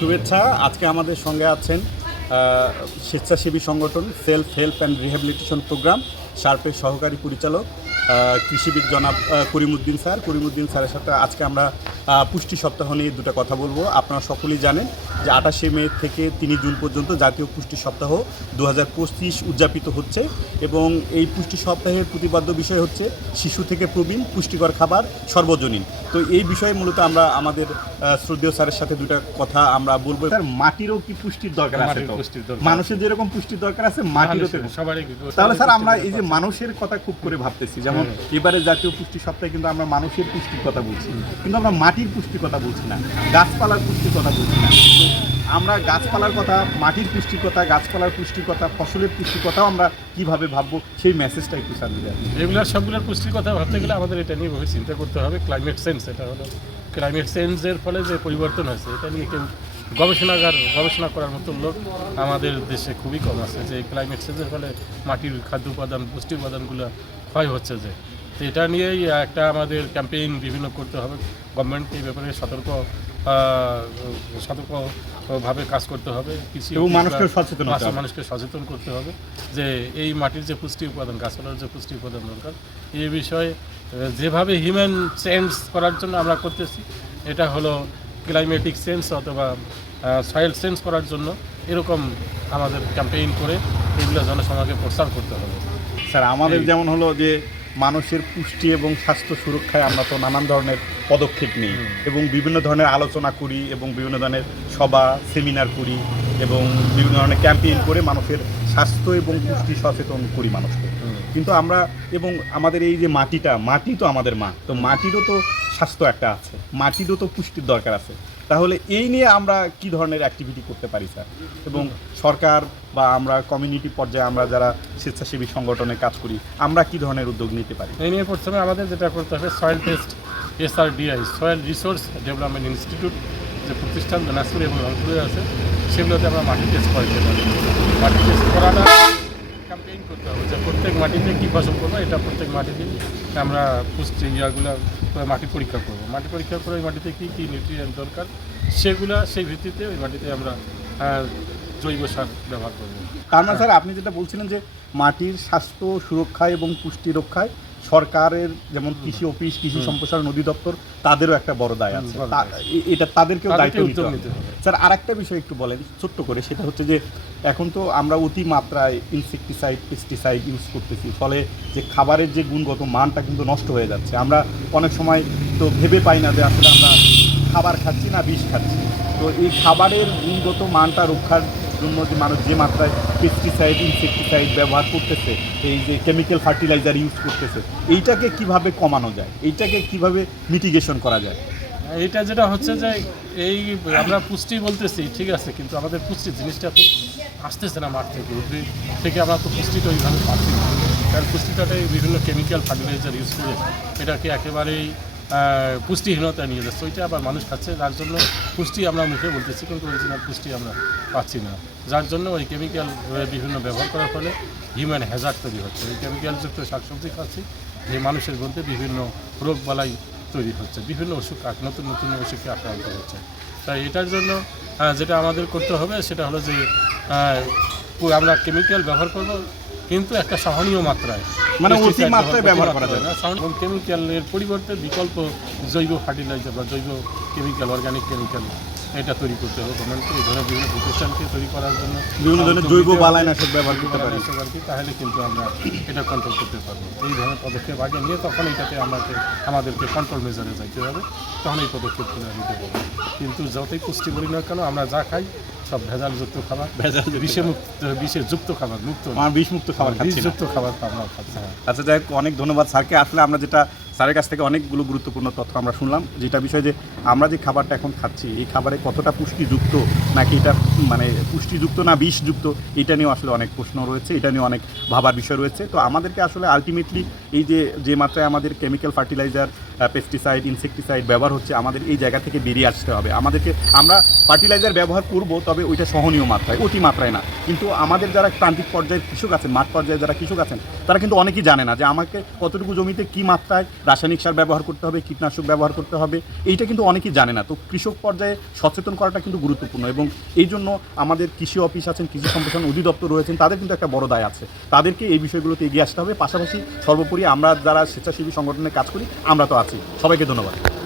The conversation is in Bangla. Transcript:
শুভেচ্ছা। আজকে আমাদের সঙ্গে আছেন স্বেচ্ছাসেবী সংগঠন self help and rehabilitation program শার্পের সহকারী পরিচালক কৃষিবিদ জনাব করিমউদ্দিন স্যার। করিমউদ্দিন স্যারের সাথে আজকে আমরা পুষ্টি সপ্তাহ নিয়ে দুটো কথা বলবো। আপনারা সকলেই জানেন যে 28শে মে থেকে 3 জুন পর্যন্ত জাতীয় পুষ্টি সপ্তাহ 2025 উদযাপিত হচ্ছে এবং এই পুষ্টি সপ্তাহের প্রতিপাদ্য বিষয় হচ্ছে শিশু থেকে প্রবীণ পুষ্টিকর খাবার সর্বজনীন। তো এই বিষয়ে মূলত আমরা আমাদের শ্রদ্ধেয় স্যারের সাথে দুটো কথা আমরা বলবো। স্যার, মাটিরও কি পুষ্টির দরকার আছে? মানুষের যেরকম পুষ্টির দরকার আছে মাটিরও সবারই। তাহলে স্যার আমরা এই যে মানুষের কথা খুব করে ভাবতেছি, যেমন এবারে জাতীয় পুষ্টি সপ্তাহে কিন্তু আমরা মানুষের পুষ্টির কথা বলছি, কিন্তু আমরা মাটির পুষ্টির কথা বলছি না, গাছপালার পুষ্টির কথা বলছি না। তো আমরা গাছপালার কথা, মাটির পুষ্টির কথা, গাছপালার পুষ্টির কথা, ফসলের পুষ্টির কথাও আমরা কিভাবে ভাববো সেই মেসেজটা একটু স্যার দিবেন। এগুলোর সবগুলোর পুষ্টির কথা ভাবতে গেলে আমাদের এটা নিয়ে বহু চিন্তা করতে হবে। ক্লাইমেট চেঞ্জ, এটা হলো ক্লাইমেট চেঞ্জের ফলে যে পরিবর্তন হয়েছে এটা নিয়ে কেউ গবেষণা করার মতো লোক আমাদের দেশে খুবই কম আছে। যে ক্লাইমেট চেঞ্জের ফলে মাটির খাদ্য উপাদান, পুষ্টি উপাদানগুলো ক্ষয় হচ্ছে, যে তো এটা নিয়েই একটা আমাদের ক্যাম্পেইন বিভিন্ন করতে হবে। গভর্নমেন্টকে এই ব্যাপারে সতর্কভাবে কাজ করতে হবে, এবং মানুষকে সচেতন করতে হবে যে এই মাটির যে পুষ্টি উপাদান, গাছপালার যে পুষ্টি উপাদান দরকার, এই বিষয়ে যেভাবে হিউম্যান চেঞ্জ করার জন্য আমরা করতেছি, এটা হলো ক্লাইমেটিক চেঞ্জ অথবা সয়েল চেঞ্জ করার জন্য এরকম আমাদের ক্যাম্পেইন করে এগুলো জনসমাজকে প্রচার করতে হবে। স্যার, আমাদের যেমন হলো যে মানুষের পুষ্টি এবং স্বাস্থ্য সুরক্ষায় আমরা তো নানান ধরনের পদক্ষেপ নিই এবং বিভিন্ন ধরনের আলোচনা করি এবং বিভিন্ন ধরনের সভা সেমিনার করি এবং বিভিন্ন ধরনের ক্যাম্পেইন করে মানুষের স্বাস্থ্য এবং পুষ্টি সচেতন করি মানুষকে। কিন্তু আমরা এবং আমাদের এই যে মাটি তো আমাদের মা, তো মাটিরও তো স্বাস্থ্য একটা আছে, মাটিরও তো পুষ্টির দরকার আছে। তাহলে এই নিয়ে আমরা কি ধরনের অ্যাক্টিভিটি করতে পারি স্যার? এবং সরকার বা আমরা কমিউনিটি পর্যায়ে আমরা যারা স্বেচ্ছাসেবী সংগঠনে কাজ করি, আমরা কি ধরনের উদ্যোগ নিতে পারি? এই নিয়ে প্রথমে আমাদের যেটা করতে হবে, soil test, SRDI soil resource development institute যে প্রতিষ্ঠান দিনাজপুর এবং রংপুরে আছে, সেগুলোতে আমরা মাটি টেস্ট করাতে পারি। মাটি টেস্ট করাটা ক্যাম্পেইন করতে হবে যে প্রত্যেক মাটিতে কী ফসল করবো, এটা প্রত্যেক মাটিতে আমরা পুষ্টি মাটি পরীক্ষা করবো। মাটি পরীক্ষা করে ওই মাটিতে কী কী নিউট্রিয়েন্ট দরকার সেই ভিত্তিতে ওই মাটিতে আমরা জৈব সার ব্যবহার করবো। তার না স্যার, আপনি যেটা বলছিলেন যে মাটির স্বাস্থ্য সুরক্ষায় এবং পুষ্টি রক্ষায় সরকারের যেমন কৃষি অফিস, কৃষি সম্প্রসারণ অধিদপ্তর, তাদেরও একটা বড় দায় আছে, এটা তাদেরকেও দায়িত্ব নিতে হবে। স্যার, আরেকটা বিষয় একটু বলেন ছোট্ট করে, সেটা হচ্ছে যে এখন তো আমরা অতি মাত্রায় ইনসেকটিসাইড, পেস্টিসাইড ইউজ করতেছি, ফলে যে খাবারের যে গুণগত মানটা কিন্তু নষ্ট হয়ে যাচ্ছে। আমরা অনেক সময় তো ভেবে পাই না যে আসলে আমরা খাবার খাচ্ছি না বিষ খাচ্ছি। তো এই খাবারের গুণগত মানটা রক্ষার জন্য যে মানুষ যে মাত্রায় পেস্টিসাইড, ইনসেকটিসাইড ব্যবহার করতেছে, এই যে কেমিক্যাল ফার্টিলাইজার ইউজ করতেছে, এইটাকে কিভাবে কমানো যায়, এইটাকে কিভাবে মিটিগেশন করা যায়? এইটা যেটা হচ্ছে যে এই আমরা পুষ্টি বলতেছি ঠিক আছে, কিন্তু আমাদের পুষ্টি জিনিসটা তো আসতেছে না মাঠ থেকে, উদ্ভিদ থেকে আমরা তো পুষ্টিটা ওইভাবে পাচ্ছি না। কারণ পুষ্টিটাই বিভিন্ন কেমিক্যাল ফার্টিলাইজার ইউজ করে এটাকে একেবারেই পুষ্টিহীনতা নিয়ে যাচ্ছে, ওইটা আবার মানুষ খাচ্ছে, যার জন্য পুষ্টি আমরা মুখে বলতেছি কিন্তু অরিজিনাল পুষ্টি আমরা পাচ্ছি না। যার জন্য ওই কেমিক্যাল বিভিন্ন ব্যবহার করার ফলে হিউম্যান হ্যাজার্ড তৈরি হচ্ছে। ওই কেমিক্যালযুক্ত শাকসবজি খাচ্ছি, যে মানুষের মধ্যে বিভিন্ন রোগ বালাই তৈরি হচ্ছে, বিভিন্ন নতুন নতুন অসুখে আক্রান্ত হচ্ছে। তাই এটার জন্য যেটা আমাদের করতে হবে সেটা হলো যে আমরা কেমিক্যাল ব্যবহার করব, কিন্তু একটা সহনীয় মাত্রায়, মানে অতি মাত্রায় ব্যবহার করা যায় না। এবং কেমিক্যালের পরিবর্তে বিকল্প জৈব ফার্টিলাইজার বা জৈব কেমিক্যাল, অর্গানিক কেমিক্যাল এটা তৈরি করতে হবে। গভর্নমেন্টকে এই ধরনের বিভিন্ন প্রতিষ্ঠানকে তৈরি করার জন্য বিভিন্ন ধরনের জৈব বালাইনাশক ব্যবহার করতে পারি, তাহলে কিন্তু আমরা এটা কন্ট্রোল করতে পারবো। এই ধরনের পদক্ষেপ আগে নিয়ে তখন এটাকে আমাদেরকে কন্ট্রোল মেজারে যাইতে হবে, তখন এই পদক্ষেপগুলো নিতে হবে। কিন্তু যতই পুষ্টি বলি না কেন, আমরা যা খাই সব ভেজালযুক্ত খাবার, বিষযুক্ত খাবার, বিষমুক্ত খাবার, বিষযুক্ত খাবার আমরা খাচ্ছি। আচ্ছা, যাই হোক, অনেক ধন্যবাদ স্যারকে। আসলে আমরা যেটা স্যারের কাছ থেকে অনেকগুলো গুরুত্বপূর্ণ তথ্য আমরা শুনলাম, যেটা বিষয় যে আমরা যে খাবারটা এখন খাচ্ছি এই খাবারে কতটা পুষ্টিযুক্ত, নাকি এটা মানে পুষ্টিযুক্ত না বিষযুক্ত, এটা নিয়েও আসলে অনেক প্রশ্ন রয়েছে, এটা নিয়ে অনেক ভাবার বিষয় রয়েছে। তো আমাদেরকে আসলে আলটিমেটলি এই যে মাত্রায় আমাদের কেমিক্যাল ফার্টিলাইজার, পেস্টিসাইড, ইনসেকটিসাইড ব্যবহার হচ্ছে, আমাদের এই জায়গা থেকে বেরিয়ে আসতে হবে। আমরা ফার্টিলাইজার ব্যবহার করব, তবে ওইটা সহনীয় মাত্রায়, অতি মাত্রায় না। কিন্তু আমাদের যারা প্রান্তিক পর্যায়ের কৃষক আছেন, মাঠ পর্যায়ে যারা কৃষক আছেন, তারা কিন্তু অনেকেই জানে না যে আমাকে কতটুকু জমিতে কী মাত্রায় রাসায়নিক সার ব্যবহার করতে হবে, কীটনাশক ব্যবহার করতে হবে, এইটা কিন্তু অনেকেই জানে না। তো কৃষক পর্যায়ে সচেতন করাটা কিন্তু গুরুত্বপূর্ণ, এবং এই জন্য আমাদের কৃষি অফিস আছেন, কৃষি সম্প্রসারণ অধিদপ্তর রয়েছেন, তাদের কিন্তু একটা বড় দায় আছে। তাদেরকে এই বিষয়গুলোতে এগিয়ে আসতে হবে। পাশাপাশি সর্বোপরি আমরা যারা স্বেচ্ছাসেবী সংগঠনে কাজ করি, আমরা তো আছি। সবাইকে ধন্যবাদ।